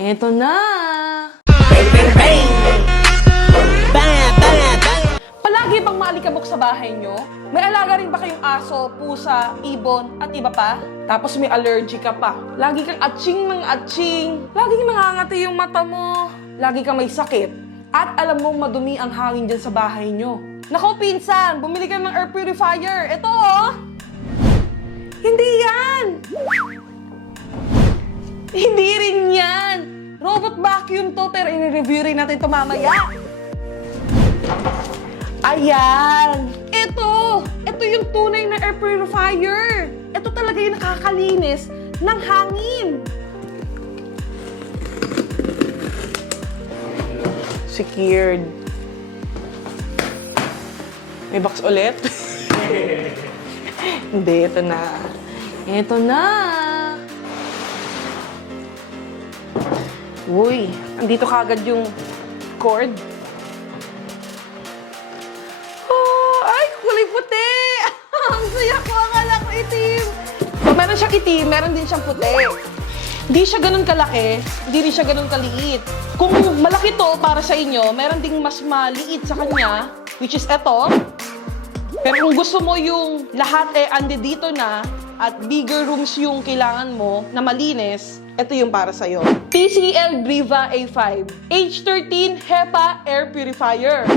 Eto na! Palagi bang maalikabok sa bahay nyo? May alaga rin ba kayong aso, pusa, ibon, at iba pa? Tapos may allergy ka pa. Lagi kang atching ng atching. Laging nangangati yung mata mo. Lagi kang may sakit. At alam mong madumi ang hangin dyan sa bahay nyo. Nako, pinsan! Bumili ka ng air purifier. Ito, oh! Hindi yan! Hindi rin yan! Robot vacuum to, pero i-review rin natin ito mamaya. Ayan! Ito! Ito yung tunay na air purifier! Ito talaga yung nakakalinis ng hangin! Secured. May box ulit? Hindi, ito na. Ito na! Uy, andito kagad yung cord. Ay, kulay puti! Ang saya ko, akala ko itim. So, meron siyang itim, meron din siyang puti. Hindi siya ganun kalaki, hindi rin siya ganun kaliit. Kung malaki to para sa inyo, meron ding mas maliit sa kanya, which is eto. Pero kung gusto mo yung lahat andi dito na, at bigger rooms yung kailangan mo na malinis, ito yung para sa'yo. TCL Briva A5 H13 HEPA Air Purifier.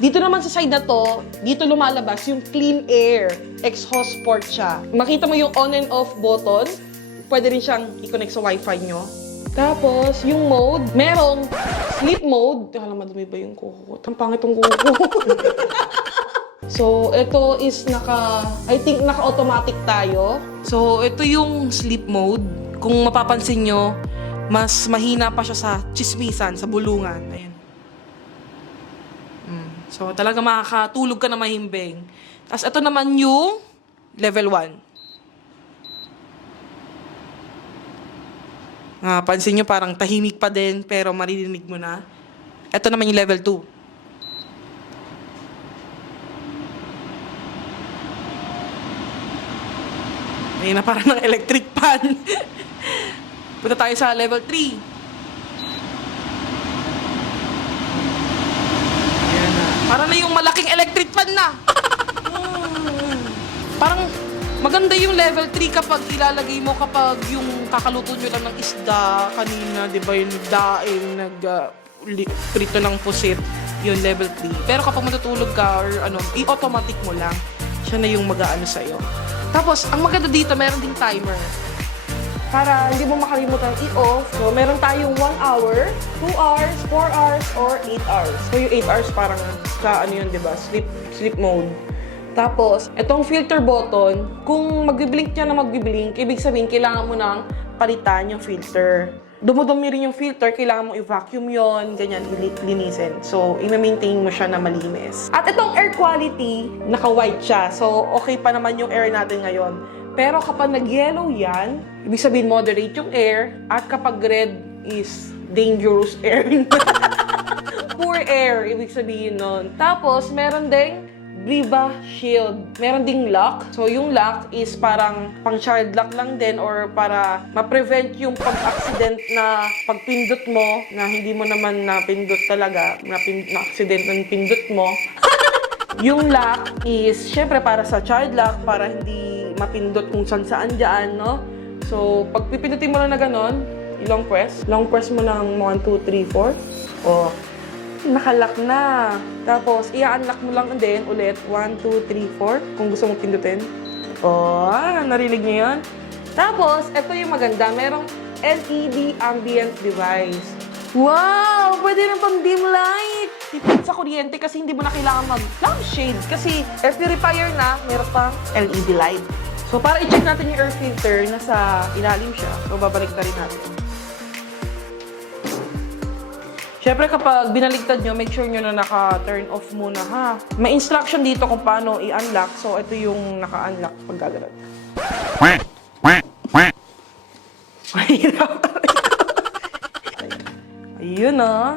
Dito naman sa side na to, dito lumalabas yung clean air. Exhaust port siya. Makita mo yung on and off button. Pwede rin siyang i-connect sa wifi nyo. Tapos, yung mode, merong sleep mode. Teka lang, madumi ba yung kuko? Ang pangit yung kuko. So, ito is I think naka-automatic tayo. So, ito yung sleep mode. Kung mapapansin nyo, mas mahina pa siya sa chismisan, sa bulungan. Ayan. So, talaga makakatulog ka na mahimbing. Tapos, ito naman yung level 1. Pansin nyo, parang tahimik pa din, pero maririnig mo na. Ito naman yung level 2. Ayun na, parang ng electric pan. Punta tayo sa level 3. Ayan na. Parang na yung malaking electric pan na. Parang maganda yung level 3 kapag ilalagay mo kapag yung kakaluto nyo lang ng isda kanina, di ba yung daing, prito ng pusit, yung level 3. Pero kapag matutulog ka or i-automatic mo lang, siya na yung mag-aano sa'yo. Tapos, ang maganda dito, meron ding timer. Para hindi mo makalimutan i-off. So, meron tayong 1 hour, 2 hours, 4 hours, or 8 hours. So, yung 8 hours parang sa yun, di ba? Sleep mode. Tapos, itong filter button, kung magbiblink niya na magbiblink, ibig sabihin, kailangan mo nang palitan yung filter. Dumudumi rin yung filter, kailangan mo i-vacuum yon, ganyan, linisin. So, i-maintain mo siya na malinis. At itong air quality, naka-white siya. So, okay pa naman yung air natin ngayon. Pero kapag nag-yellow yan, ibig sabihin moderate yung air. At kapag red is dangerous air. Poor air, ibig sabihin nun. Tapos, meron ding Briva Shield. Meron ding lock. So, yung lock is parang pang-child lock lang din or para ma-prevent yung pag-accident na pagpindot mo na hindi mo naman napindot talaga, na-accident ng pindot mo. Yung lock is, syempre, para sa child lock, para hindi mapindot kung saan-saan dyan, no? So, pag pipindutin mo lang na ganon, long press mo ng 1, 2, 3, 4. O, nakalock na. Tapos, i-unlock mo lang din ulit. 1, 2, 3, 4. Kung gusto mong pindutin. Oh, narinig niyo yun? Tapos, ito yung maganda. Merong LED ambient device. Wow! Pwede na pang dim light. Tipid sa kuryente kasi hindi mo na kailangan mag-lampshade. Kasi air purifier na, meron pang LED light. So, para i-check natin yung air filter, nasa ilalim siya. So, babalik na rin natin. Siyempre, kapag binaligtad nyo, make sure nyo na naka-turn off muna, ha? May instruction dito kung paano i-unlock. So, ito yung naka-unlock pag gagawin. Ayun, ah.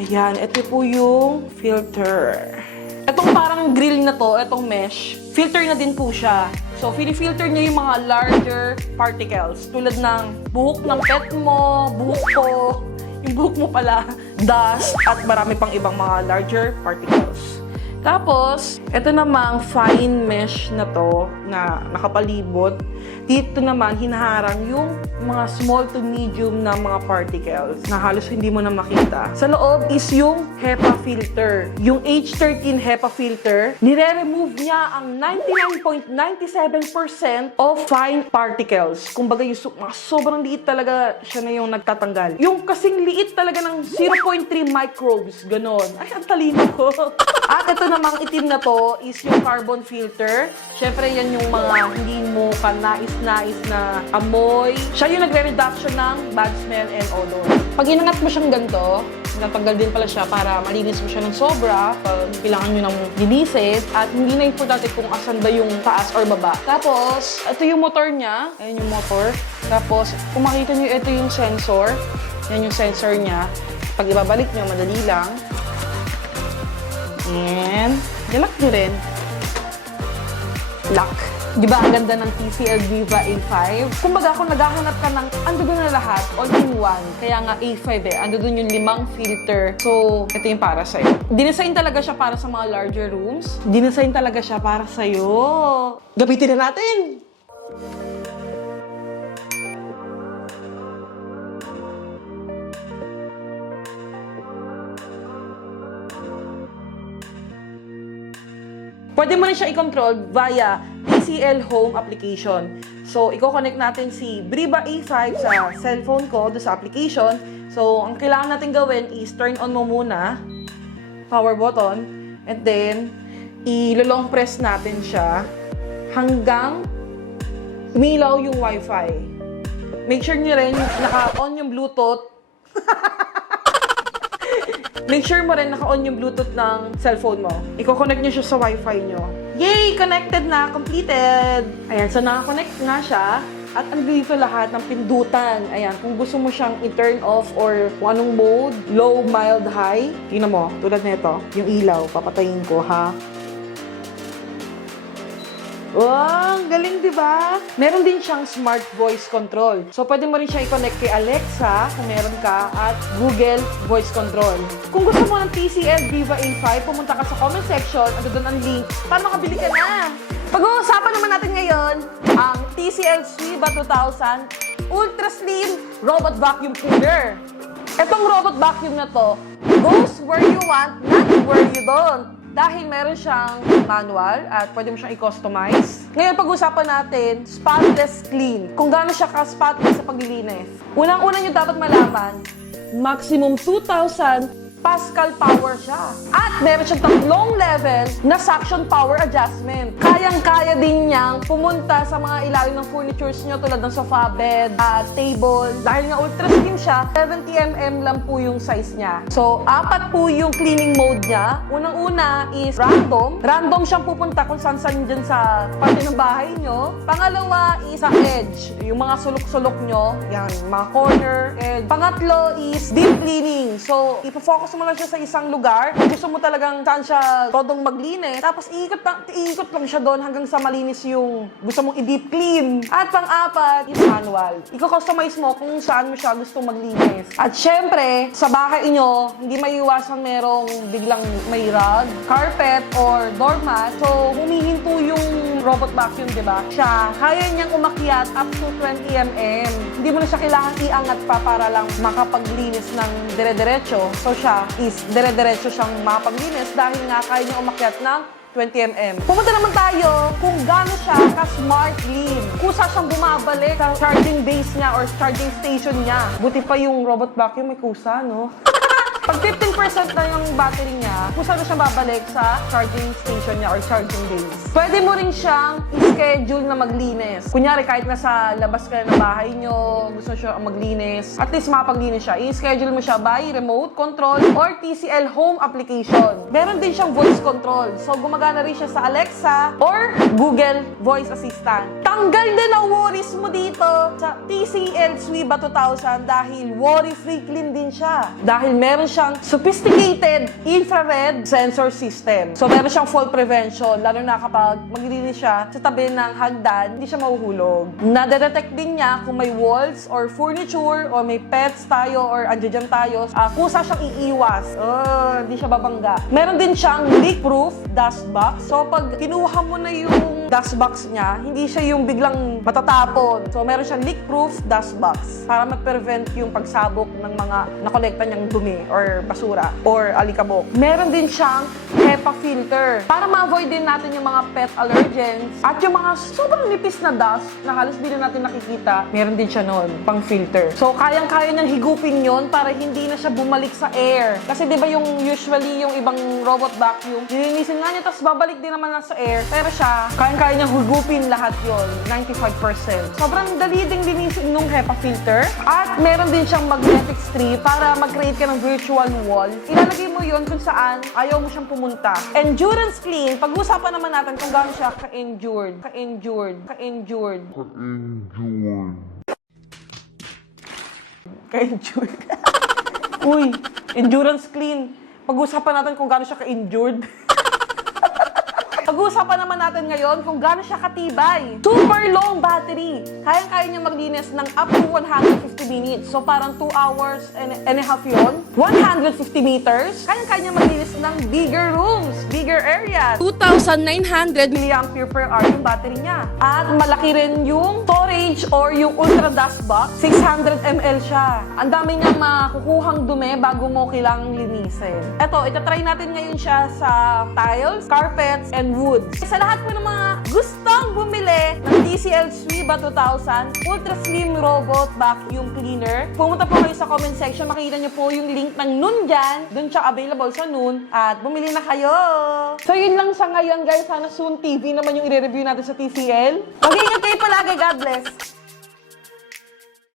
Ayan, ito po yung filter. Itong parang grill na to, itong mesh, filter na din po siya. So, filter niya yung mga larger particles. Tulad ng buhok ng pet mo, buhok ko, yung buhok mo pala, dust, at marami pang ibang mga larger particles. Tapos, ito namang fine mesh na to na nakapalibot. Dito naman, hinaharang yung mga small to medium na mga particles na halos hindi mo na makita. Sa loob is yung HEPA filter. Yung H13 HEPA filter, nire-remove niya ang 99.97% of fine particles. Kumbaga, yung sobrang liit talaga siya na yung nagtatanggal. Yung kasing liit talaga ng 0.3 microbes, ganon. Ay, ang talino ko. At ito namang itim na to is yung carbon filter. Syempre, yan yung mga hindi mo kanais-nais na amoy. Siya yung nagre-reduction ng bad smell and odor. Pag inangat mo siyang ganito, natanggal din pala siya para malinis mo siya ng sobra pag kailangan nyo ng linisin. At hindi na importante kung asan ba yung taas or baba. Tapos, ito yung motor niya. Ayan yung motor. Tapos, kung makita nyo, ito yung sensor. Yan yung sensor niya. Pag ibabalik nyo, madali lang. And, nilak nyo rin. Lock. Di ba ang ganda ng TCL Viva A5? Kumbaga, kung naghahanap ka ng ando doon na lahat, all-in-one. Kaya nga A5 ando doon yung 5 filter. So, ito yung para sa'yo. Dinesign talaga siya para sa mga larger rooms. Dinesign talaga siya para sa'yo. Gamitin na natin! Pwede mo rin siya i-control via TCL Home application. So, i-connect natin si Briva A5 sa cellphone ko, do sa application. So, ang kailangan natin gawin is turn on mo muna, power button, and then, i-long press natin siya hanggang umilaw yung Wi-Fi. Make sure nyo rin naka-on yung Bluetooth. Make sure mo rin naka-on yung Bluetooth ng cellphone mo. I-connect nyo siya sa Wi-Fi nyo. Yay! Connected na! Completed! Ayan, so naka-connect na siya. At andito lahat ng pindutan. Ayan, kung gusto mo siyang i-turn off or kung anong mode, low, mild, high. Tingnan mo, tulad nito, yung ilaw, papatayin ko, ha? Wow, galing, di ba? Meron din siyang smart voice control. So, pwede mo rin siya i-connect kay Alexa kung meron ka at Google Voice Control. Kung gusto mo ng TCL Viva A5, pumunta ka sa comment section, ando doon ang link para makabili ka na. Pag-uusapan naman natin ngayon ang TCL Swiba 2000 Ultra Slim Robot Vacuum Cleaner. Etong robot vacuum na to goes where you want, not where you don't. Dahil meron siyang manual at pwede mo siyang i-customize. Ngayon, pag-usapan natin, spotless clean. Kung gaano siya ka-spotless sa paglilinis. Unang-una nyo dapat malaman, maximum 2,000 Pascal power siya. At meron siyang 3 level na suction power adjustment. Kayang-kaya din niyang pumunta sa mga ilalim ng furnitures niyo tulad ng sofa, bed, table. Dahil nga ultra slim siya, 70mm lang po yung size niya. So, 4 po yung cleaning mode niya. Unang-una is random. Random siyang pupunta kung saan-saan dyan sa parte ng bahay niyo. Pangalawa is sa edge. Yung mga sulok-sulok niyo, yan, mga corner, edge. Pangatlo is deep cleaning. So, ipo-focus mo lang siya sa isang lugar. Kung gusto mo talagang saan siya todong maglinis. Tapos iikot lang siya doon hanggang sa malinis yung gusto mong i-deep clean. At pang-apat is manual. Iko-customize mo kung saan mo siya gusto maglinis. At syempre, sa bahay inyo, hindi maiiwasan merong biglang may rug, carpet, or doormat. So, humihinto yung robot vacuum, di ba? Siya, kaya niyang umakyat up to 20mm. Hindi mo na siya kailangan iangat pa para lang makapaglinis ng dire-diretso. So, siya is dire-diretso siyang makapaglinis dahil nga kaya niya umakyat ng 20mm. Pumunta naman tayo kung gaano siya ka-smart clean. Kusa siyang bumabalik sa charging base niya or charging station niya. Buti pa yung robot vacuum may kusa, no? Pag 15% na yung battery niya, kusa na siyang babalik sa charging station niya or charging base. Pwede mo rin siyang i-schedule na maglinis. Kunyari, kahit nasa labas ka na bahay nyo, gusto siya maglinis, at least makapaglinis siya. I-schedule mo siya by remote control or TCL Home application. Meron din siyang voice control. So, gumagana rin siya sa Alexa or Google Voice Assistant. Tanggal din ang worries mo dito sa TCL Swiba 2000 dahil worry-free clean din siya. Dahil meron siyang sophisticated infrared sensor system. So, meron siyang fall prevention, lalo na kapag maglilinis siya sa tabi natin ng hagdan, hindi siya mahuhulog. Nadedetect din niya kung may walls or furniture or may pets tayo or andyan tayo, kusa siyang iiwas. Hindi siya babangga. Meron din siyang leak-proof dust box. So, pag kinuha mo na yung dust box niya, hindi siya yung biglang matatapon. So, meron siyang leak-proof dust box para ma-prevent yung pagsabog ng mga nakolekta niyang dumi or basura or alikabok. Meron din siyang HEPA filter para ma-avoid din natin yung mga pet allergens at yung mga sobrang nipis na dust na halos di na natin nakikita. Meron din siya nun, pang filter. So, kayang-kaya niyang higupin yon para hindi na siya bumalik sa air. Kasi di ba yung usually yung ibang robot vacuum, nilinisin nga niya tapos babalik din naman sa air. Pero siya, kayang-kaya niyang higupin lahat yon, 95%. Sobrang dali ding linisin nung HEPA filter. At meron din siyang magnetic strip para mag-create ka ng virtual wall. Ilalagay mo yon kung saan ayaw mo siyang pumunta. Endurance clean, pag-usapan naman natin kung gaano siya ka-endured. Ka-endured. Ka-endured. Ka-endured. Uy, endurance clean. Pag-usapan natin kung gaano siya ka-endured. Pag-uusapan naman natin ngayon kung gaano siya katibay. Super long battery. Kayang-kaya niya maglinis ng up to 150 minutes. So parang 2 hours and a half yun. 150 meters. Kayang-kaya niya maglinis ng bigger rooms, bigger areas. 2,900 milliampere per hour yung battery niya. At malaki rin yung storage or yung ultra dust box. 600 ml siya. Ang dami niyang makukuhang dumi bago mo kailangang linisin. Eto, itatry natin ngayon siya sa tiles, carpets, and wood. Sa lahat po ng mga gustong bumili ng TCL Swiba 2000 Ultra Slim Robot Vacuum Cleaner, pumunta po kayo sa comment section. Makikita niyo po yung link ng Noon dyan. Doon siya available sa Noon. At bumili na kayo! So yun lang sa ngayon guys. Sana soon TV naman yung i-review natin sa TCL. Mag-ingat kayo palagi. God bless!